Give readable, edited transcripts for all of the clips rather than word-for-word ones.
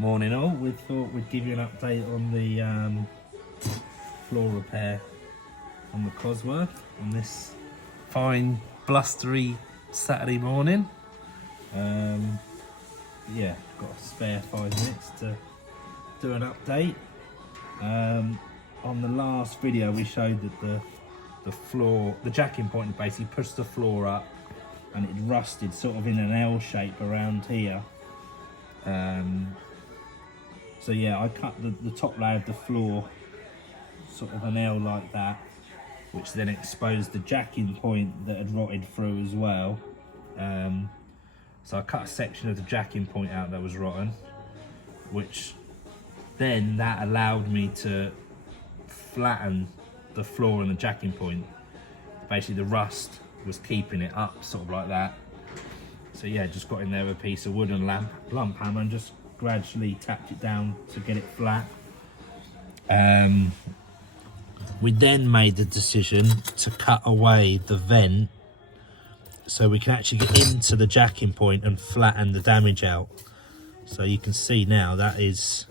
Morning all, we thought we'd give you an update on the floor repair on the Cosworth on this fine blustery Saturday morning. Yeah, got a spare 5 minutes to do an update. On the last video we showed that the floor, the jacking point basically pushed the floor up and it rusted sort of in an L shape around here. So yeah, I cut the top layer of the floor sort of an L like that, which then exposed the jacking point that had rotted through as well. So I cut a section of the jacking point out that was rotten, which then that allowed me to flatten the floor and the jacking point. Basically the rust was keeping it up sort of like that. So yeah, just got in there with a piece of wood and lump hammer and just gradually tapped it down to get it flat. We then made the decision to cut away the vent so we can actually get into the jacking point and flatten the damage out. So you can see now that is,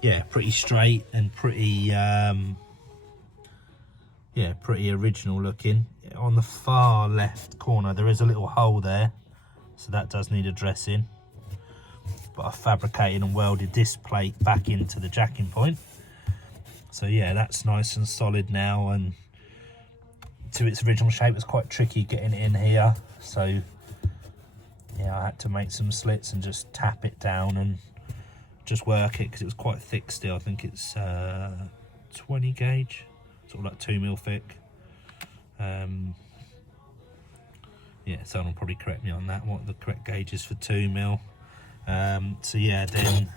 yeah, pretty straight and pretty, yeah, pretty original looking. On the far left corner there is a little hole there, so that does need addressing. But I fabricated and welded this plate back into the jacking point. So yeah, that's nice and solid now and to its original shape. It's quite tricky getting it in here, so yeah, I had to make some slits and just tap it down and just work it because it was quite thick still. I think it's 20 gauge, sort of like 2mm thick. Yeah, someone will probably correct me on that, what the correct gauge is for 2mm. So yeah, then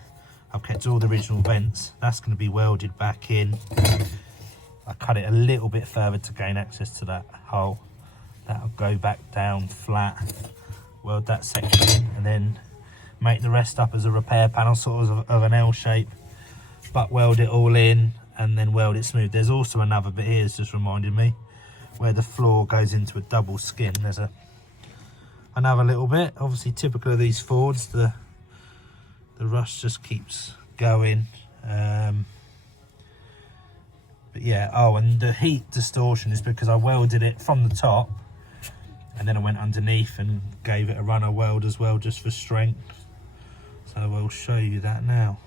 I've kept all the original vents. That's going to be welded back in. I cut it a little bit further to gain access to that hole. That'll go back down flat, weld that section in, and then make the rest up as a repair panel, sort of an L shape, but weld it all in and then weld it smooth. There's also another bit here, it's just reminded me, where the floor goes into a double skin. There's another little bit, obviously typical of these Fords, the rust just keeps going. But yeah, oh, and the heat distortion is because I welded it from the top and then I went underneath and gave it a runner weld as well, just for strength. So I'll show you that now.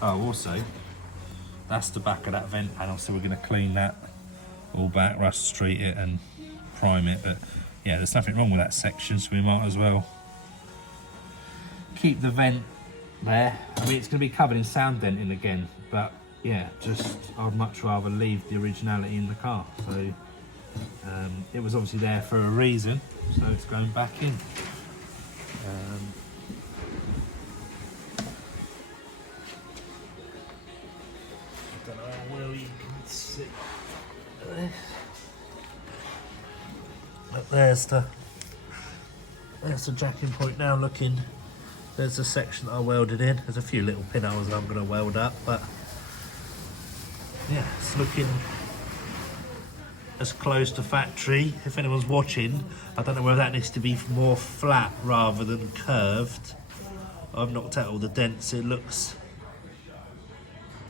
Oh, also, that's the back of that vent panel, so we're going to clean that all back, rust street it and prime it. But yeah, there's nothing wrong with that section, so we might as well keep the vent there. I mean, it's going to be covered in sound denting again, but yeah, just I'd much rather leave the originality in the car. So it was obviously there for a reason, so it's going back in. I don't know where you can see this. But there's the jacking point now looking. There's a section that I welded in. There's a few little pinholes that I'm going to weld up, but yeah, it's looking as close to factory. If anyone's watching, I don't know whether that needs to be more flat rather than curved. I've knocked out all the dents. It looks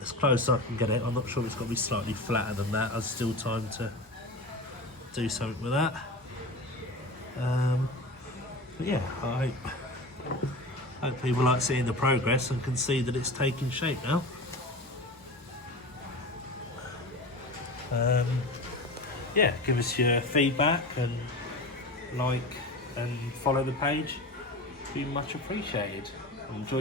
as close as I can get it. I'm not sure if it's got to be slightly flatter than that. There's still time to do something with that. But yeah, I hope people like seeing the progress and can see that it's taking shape now. Yeah, give us your feedback and like and follow the page. Be much appreciated. Enjoy.